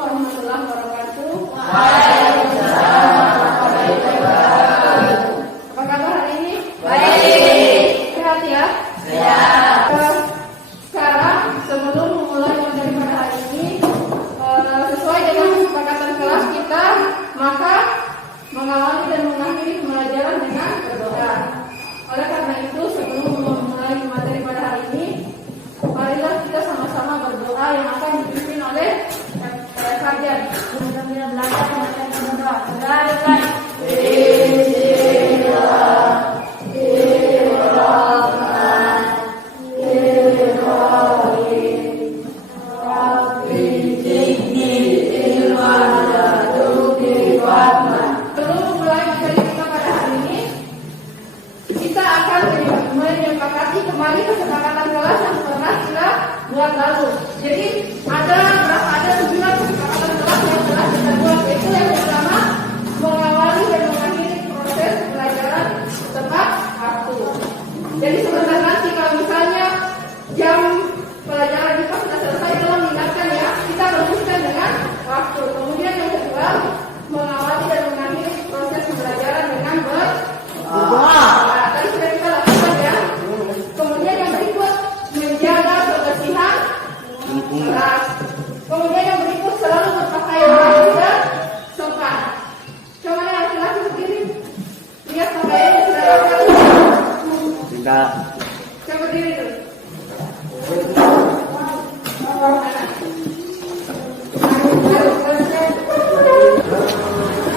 warahmatullahi wabarakatuh. Waalaikumsalam warahmatullahi wabarakatuh. Apa kabar hari ini? Baik. Sehat ya? Sehat. Sekarang sebelum memulai materi pada hari ini, sesuai dengan kesepakatan kelas kita, maka mengawali dan mengakhiri pembelajaran dengan berdoa. Oleh karena itu, sebelum memulai materi pada hari ini, marilah kita sama-sama berdoa yang akan dipimpin oleh Sarjan. Kita belajar materi berdoa. Baik. Kembali kesepakatan kelas yang pernah kita buat lalu. Jadi ada 9 kesepakatan kelas yang telah kita buat. Itu yang pertama, mengawali dan mengakhiri proses pelajaran tepat waktu. Jadi sebentar nanti kalau misalnya jam pelajaran IPA sudah selesai, tolong ingatkan ya, kita rumuskan dengan waktu. Kemudian yang kedua, mengawali dan mengakhiri proses pembelajaran dengan berdoa. Tadi sudah kita lakukan ya. Kemudian yang berikut, menjaga kebersihan kelas. Kemudian yang berikut, selalu berpakaian rapi dan sopan. Coba yang laki-laki sendiri, lihat pakaiannya sudah rapi. Tidak. Coba diri dulu.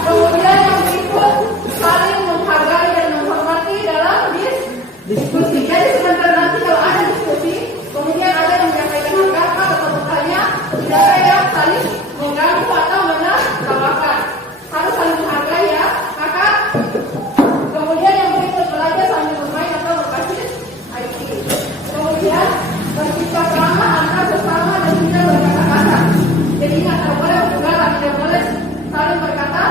Kemudian yang berikut, saling menghargai dan menghormati dalam diskusi. Jadi sebentar nanti kalau ada diskusi, kemudian ada yang menyampaikan pendapat atau bertanya, tidak ada yang saling mengganggu atau menertawakan. Harus saling menghargai ya, maka kemudian yang berikut, belajar sambil bermain atau berbasis IT. Kemudian bersikap ramah antar bersama dan tidak berkata kasar. Jadi ingat, tidak boleh bergalah, tidak boleh saling berkata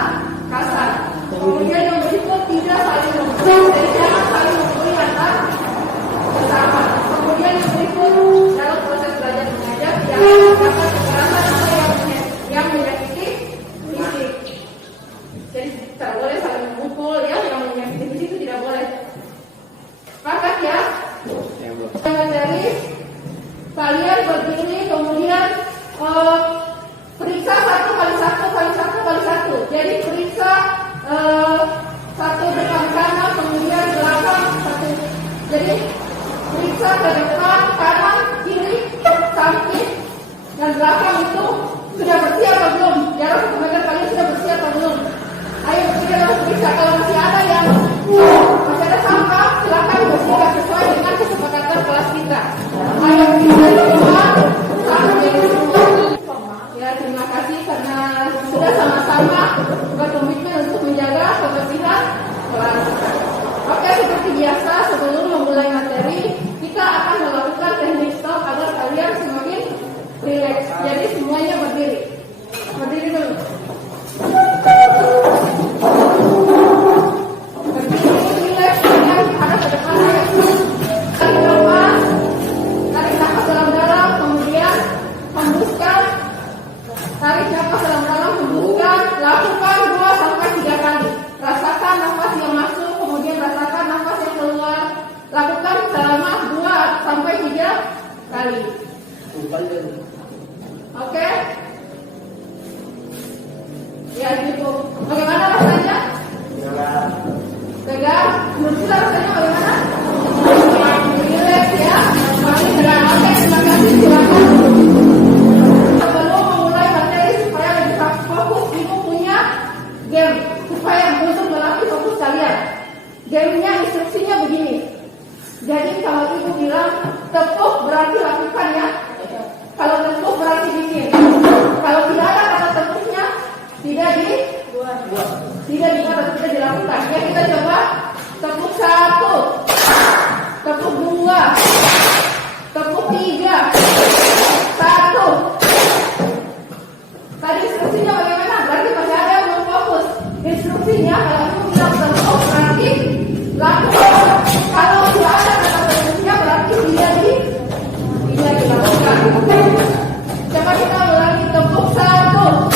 kasar. Kemudian yang berikut, tidak saling memukul, jadi jangan saling memukul antar bersama. Kemudian yang berikut, dalam proses belajar mengajar tidak menggunakan kekerasan atau yang menyakiti fisik. Jadi tidak boleh saling memukul ya, yang menyakiti fisik itu tidak boleh. Sepakat ya? Yang materi, kalian berdiri kemudian periksa 1x1x1x1. Jadi periksa 1 depan kanan, kemudian belakang 1. Jadi periksa ke depan, kanan, kiri, samping, dan belakang itu sudah bersih atau belum? Jarak 1 meter kalian sudah bersih atau belum? Ayo kita periksa. Kalau masih ada yang masih ada sampah, silakan bersihkan sesuai dengan kesepakatan kelas kita. Ayo kita coba samping. Ya, terima kasih karena sudah sama-sama berkomitmen untuk menjaga kebersihan kelas. Oke, seperti biasa sebelum memulai materi, kita akan melakukan teknik stop agar kalian semakin rileks. Jadi semuanya berdiri. Berdiri dulu. Berdiri, rileks, dan hadap ke depan ya. Tarik nafas. Tarik nafas dalam-dalam, kemudian hembuskan. Tarik nafas dalam-dalam, hembuskan. Lakukan 2-3 kali. Rasakan nafas yang masuk, kemudian rasakan nafas yang keluar. Lakukan selama 2-3 kali. Oke? Ya, gitu. Bagaimana rasanya? Tegar. Menurut kita rasanya bagaimana? Relax ya. Oke, terima kasih. Silakan. Sebelum memulai materi supaya lebih fokus, ibu punya game supaya untuk melatih fokus kalian. Gamenya instruksinya begini. Jadi kalau ibu bilang tepuk berarti lakukan ya. Kalau tepuk berarti bikin. Kalau tidak ada kata tepuknya, tidak dibuat atau tidak dilakukan. Ya, kita coba tepuk 1, tepuk 2, tepuk 3, 1. Tadi instruksinya bagaimana? Berarti masih ada yang belum fokus. Instruksinya kalau ibu bilang tepuk berarti lakukan. Kalau tidak ada kata tepuknya berarti tidak dilakukan. Coba kita ulangi, tepuk 1,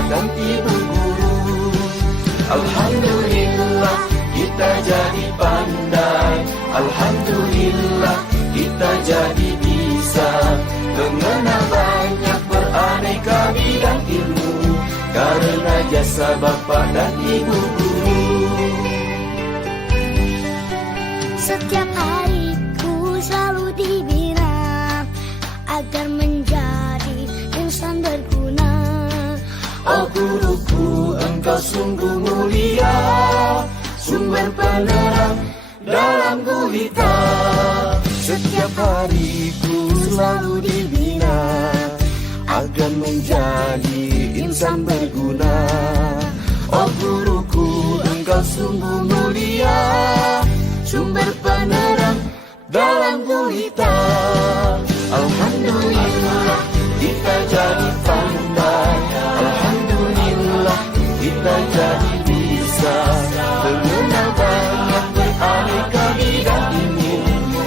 bapak dan ibu guru. Alhamdulillah kita jadi pandai, alhamdulillah kita jadi bisa mengenal banyak beraneka bidang ilmu karena jasa bapak dan ibu guru. Setiap hariku selalu dibina agar menjadi insan berguna. Oh guruku, engkau sungguh mulia, sumber penerang dalam gulita. Setiap hariku selalu dibina agar menjadi insan berguna. Oh guruku, engkau sungguh mulia, sumber penerang dalam gulita. Alhamdulillah kita jadi pandai, alhamdulillah kita jadi bisa mengenal banyak beraneka bidang ilmu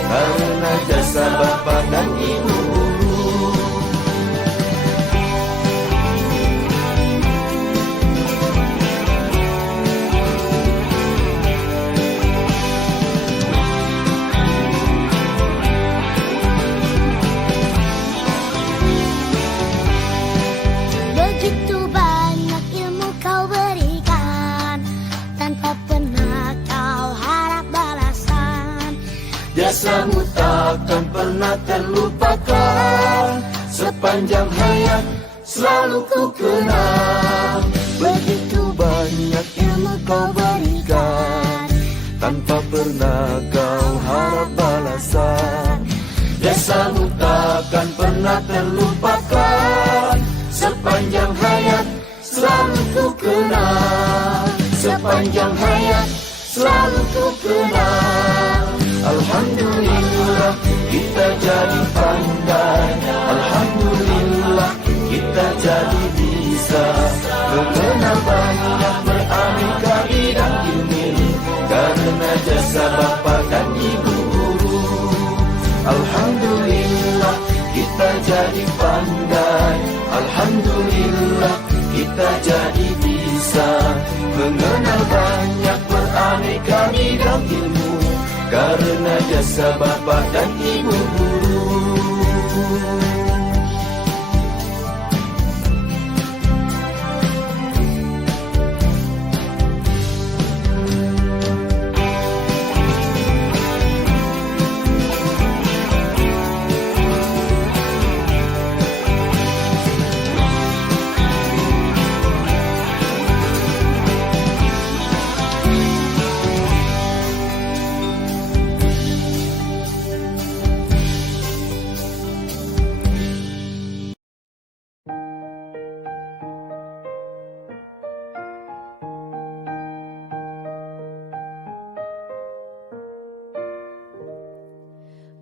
karena jasa bapak dan ibu guru. Begitu banyak ilmu kau berikan, tanpa pernah kau harap balasan. Jasamu takkan pernah terlupakan, sepanjang hayat selalu ku kenang. Begitu banyak ilmu kau berikan, tanpa pernah kau harap balasan. Jasamu takkan pernah terlupakan, sepanjang hayat selalu ku kenang. Sepanjang hayat selalu ku kenang. Alhamdulillah kita jadi pandai, alhamdulillah kita jadi bisa mengenal banyak beraneka bidang ilmu karena jasa bapak dan ibu guru. Alhamdulillah kita jadi pandai, alhamdulillah kita jadi bisa mengenal banyak beraneka bidang ilmu karena jasa bapak dan ibu guru.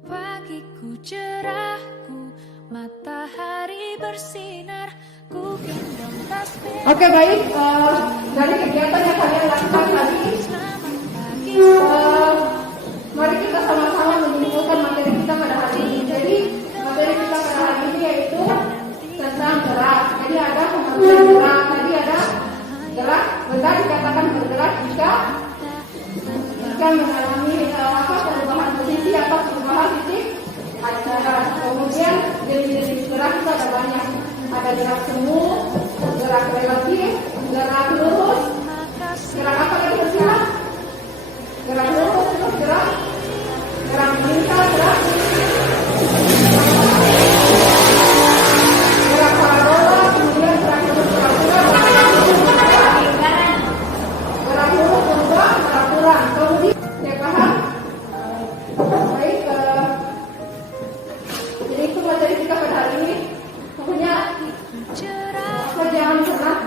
Pagiku cerahku, matahari bersinar, ku gendong tasbih. Oke baik, dari kegiatan yang kalian lakukan tadi, mari kita sama-sama menyimpulkan materi kita pada hari ini. Jadi materi kita pada hari ini yaitu tentang gerak. Jadi ada pengertian gerak. Tadi ada gerak, benda dikatakan bergerak jika mengalami perubahan posisi atau perubahan titik acara. Kemudian jenis-jenis gerak itu ada banyak. Ada gerak semu, gerak relatif, gerak lurus, gerak apa lagi bersihkan? Gerak lurus, terus gerak meningkat, gerak parabola, kemudian gerak lurus, gerak lurus, berubah, gerak pulang. Kemudian saya paham. Baik, jadi itu materi kita pada hari ini. Pokoknya jangan pernah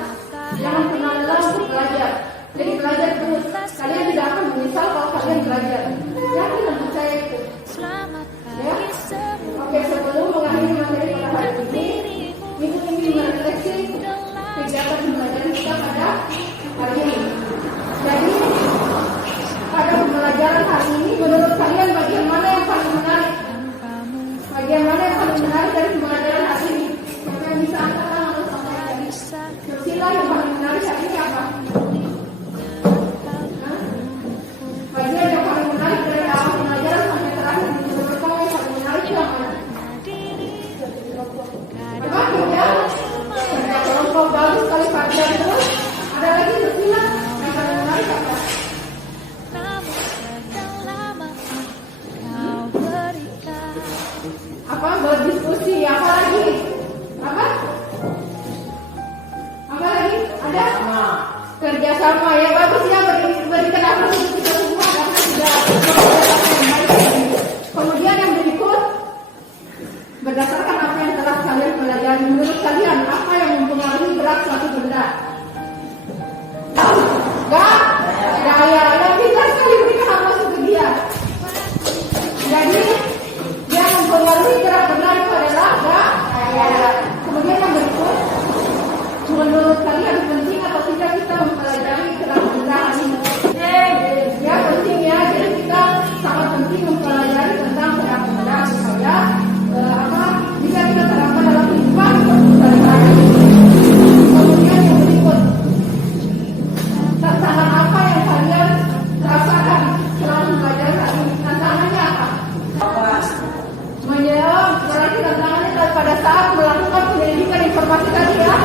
saat melakukan penyelidikan informasi tadi ya.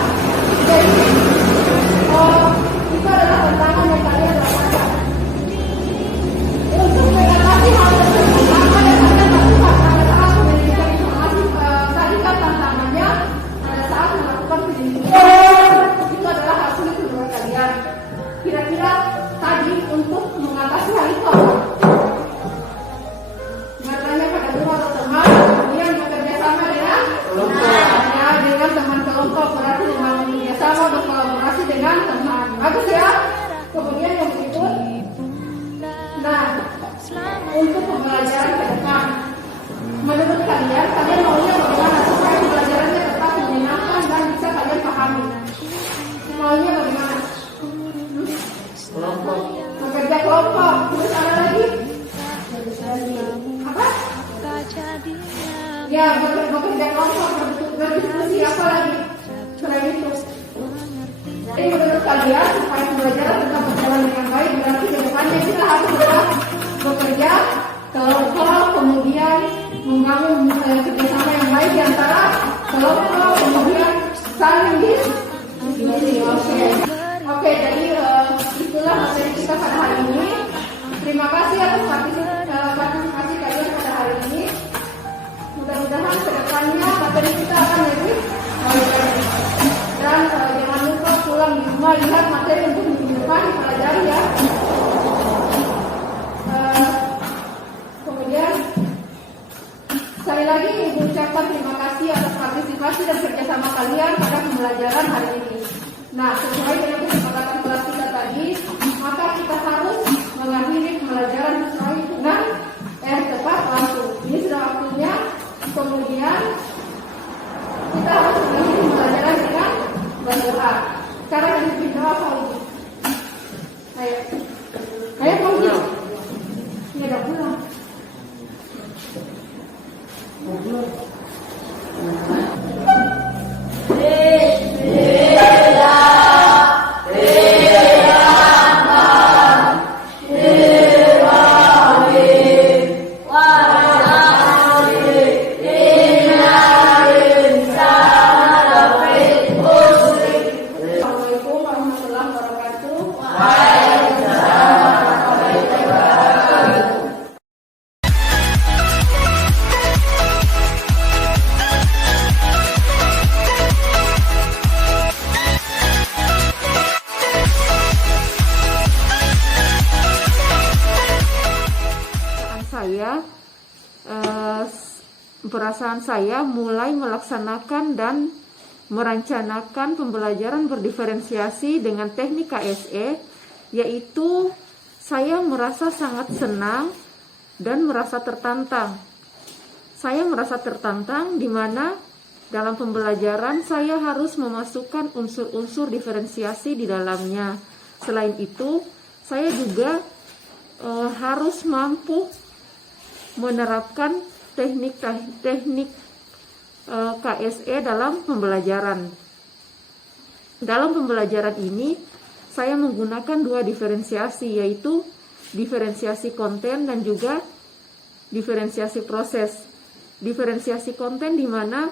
Jadi itu adalah tantangan yang kalian lakukan. Untuk mengatasi hal tersebut, apa yang kalian lakukan pada saat penyelidikan informasi tadi kan tantangannya pada saat melakukan penyelidikan itu adalah hasil menurut kalian. Kira-kira tadi untuk mengatasi hal itu apa? Bertanya pada guru atau teman, kemudian bekerja sama dengan dengan teman kelompok, berarti membangun kerjasama berkolaborasi dengan teman. Bagus ya. Kemudian yang berikut, nah untuk pembelajaran ke depan, menurut kalian maunya bagaimana supaya pembelajarannya tetap menyenangkan dan bisa kalian pahami? Maunya bagaimana? Kelompok. Bekerja kelompok. Terus ada lagi? Apa? Ya, bekerja kelompok, berdiskusi, apa lagi? Selain itu. Jadi menurut kalian supaya pembelajaran tetap berjalan dengan baik, berarti ke depannya kita harus bekerja kelompok, kemudian membangun kerjasama yang baik di antara kelompok, kemudian saling diskusi. Oke, jadi itulah materi kita pada hari ini. Terima kasih atas partisipasi kalian pada hari ini. Mudah-mudahan kedepannya materi kita akan lebih baik. Dan jangan lupa pulang di rumah lihat materi untuk minggu depan dipelajari ya. Kemudian sekali lagi Ibu ucapkan terima kasih atas partisipasi dan kerjasama kalian pada pembelajaran hari ini. Nah, sesuai dengan kesepakatan kelas kita tadi, maka kita harus mengakhiri pembelajaran sesuai dengan tepat waktu. Ini sudah waktunya. Kemudian kita harus mengakhiri pembelajaran dengan berdoa. Cara memimpin doa Fauzi. Ayo Fauzi. Ini udah pulang. Perasaan saya mulai melaksanakan dan merencanakan pembelajaran berdiferensiasi dengan teknik KSE, yaitu saya merasa sangat senang dan merasa tertantang. Saya merasa tertantang di mana dalam pembelajaran saya harus memasukkan unsur-unsur diferensiasi di dalamnya. Selain itu, saya juga harus mampu menerapkan teknik KSE dalam pembelajaran. Dalam pembelajaran ini, saya menggunakan dua diferensiasi, yaitu diferensiasi konten dan juga diferensiasi proses. Diferensiasi konten di mana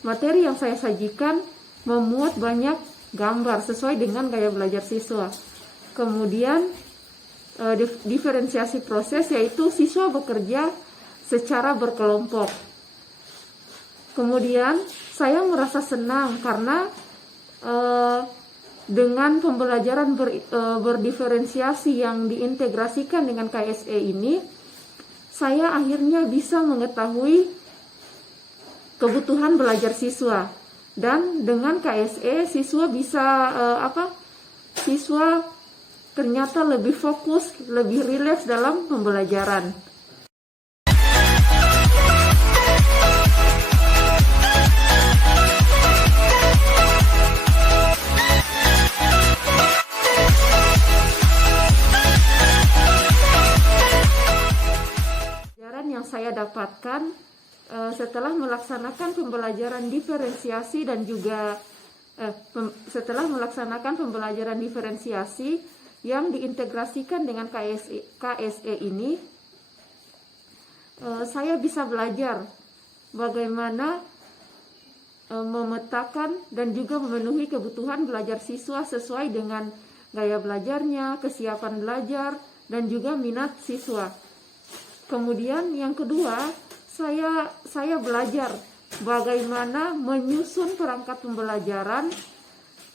materi yang saya sajikan memuat banyak gambar sesuai dengan gaya belajar siswa. Kemudian diferensiasi proses, yaitu siswa bekerja secara berkelompok. Kemudian saya merasa senang karena dengan pembelajaran berdiferensiasi yang diintegrasikan dengan KSE ini, saya akhirnya bisa mengetahui kebutuhan belajar siswa. Dan dengan KSE siswa bisa siswa ternyata lebih fokus, lebih rileks dalam pembelajaran. Yang saya dapatkan setelah melaksanakan pembelajaran diferensiasi dan juga setelah melaksanakan pembelajaran diferensiasi yang diintegrasikan dengan KSE ini, saya bisa belajar bagaimana memetakan dan juga memenuhi kebutuhan belajar siswa sesuai dengan gaya belajarnya, kesiapan belajar, dan juga minat siswa. Kemudian yang kedua, saya belajar bagaimana menyusun perangkat pembelajaran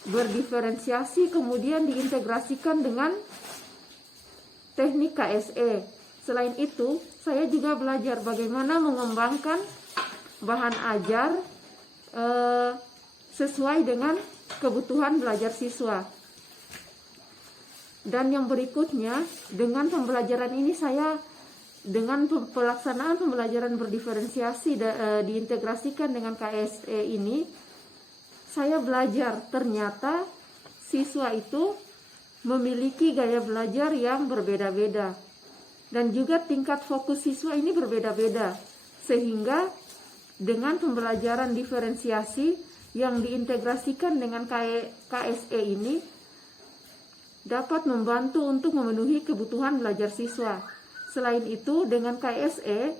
berdiferensiasi kemudian diintegrasikan dengan teknik KSE. Selain itu, saya juga belajar bagaimana mengembangkan bahan ajar sesuai dengan kebutuhan belajar siswa. Dan yang berikutnya, dengan pembelajaran ini dengan pelaksanaan pembelajaran berdiferensiasi diintegrasikan dengan KSE ini, saya belajar ternyata siswa itu memiliki gaya belajar yang berbeda-beda. Dan juga tingkat fokus siswa ini berbeda-beda. Sehingga dengan pembelajaran diferensiasi yang diintegrasikan dengan KSE ini dapat membantu untuk memenuhi kebutuhan belajar siswa. Selain itu, dengan KSE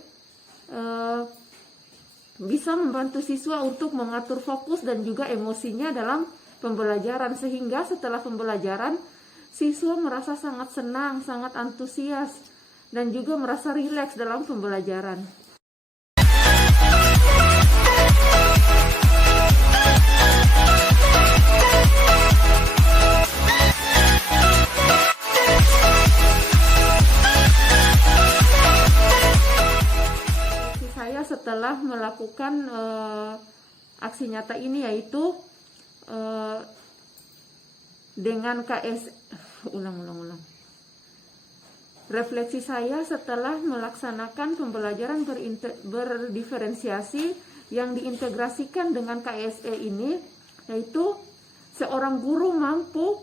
bisa membantu siswa untuk mengatur fokus dan juga emosinya dalam pembelajaran, sehingga setelah pembelajaran siswa merasa sangat senang, sangat antusias, dan juga merasa rileks dalam pembelajaran. Saya setelah melakukan aksi nyata ini, yaitu dengan refleksi saya setelah melaksanakan pembelajaran berdiferensiasi yang diintegrasikan dengan KSE ini, yaitu seorang guru mampu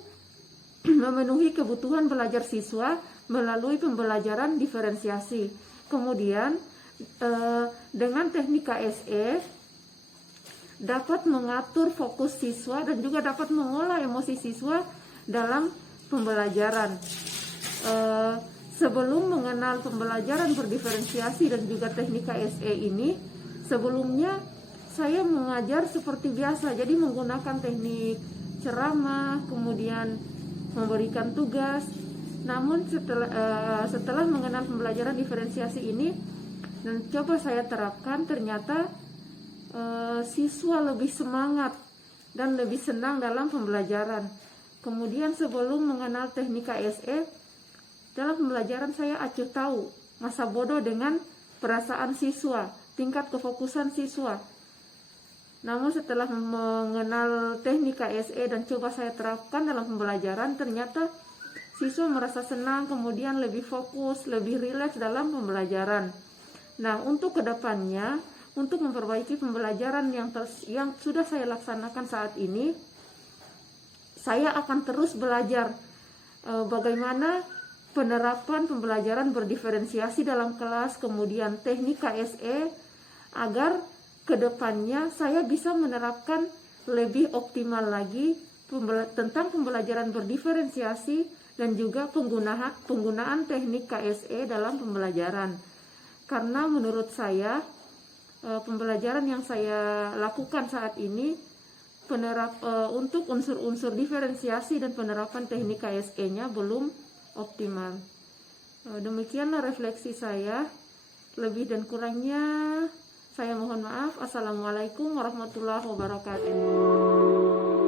memenuhi kebutuhan belajar siswa melalui pembelajaran diferensiasi. Kemudian dengan teknik KSE dapat mengatur fokus siswa dan juga dapat mengolah emosi siswa dalam pembelajaran. Sebelum mengenal pembelajaran berdiferensiasi dan juga teknik KSE ini, sebelumnya saya mengajar seperti biasa, jadi menggunakan teknik ceramah, kemudian memberikan tugas. Namun setelah mengenal pembelajaran diferensiasi ini dan coba saya terapkan, ternyata siswa lebih semangat dan lebih senang dalam pembelajaran. Kemudian sebelum mengenal teknik KSE, dalam pembelajaran saya acuh tahu masa bodoh dengan perasaan siswa, tingkat kefokusan siswa. Namun setelah mengenal teknik KSE dan coba saya terapkan dalam pembelajaran, ternyata siswa merasa senang, kemudian lebih fokus, lebih rileks dalam pembelajaran. Nah, untuk kedepannya, untuk memperbaiki pembelajaran yang sudah saya laksanakan saat ini, saya akan terus belajar bagaimana penerapan pembelajaran berdiferensiasi dalam kelas, kemudian teknik KSE, agar kedepannya saya bisa menerapkan lebih optimal lagi tentang pembelajaran berdiferensiasi dan juga penggunaan teknik KSE dalam pembelajaran. Karena menurut saya pembelajaran yang saya lakukan saat ini untuk unsur-unsur diferensiasi dan penerapan teknik KSE-nya belum optimal. Demikianlah refleksi saya. Lebih dan kurangnya saya mohon maaf. Assalamualaikum warahmatullahi wabarakatuh.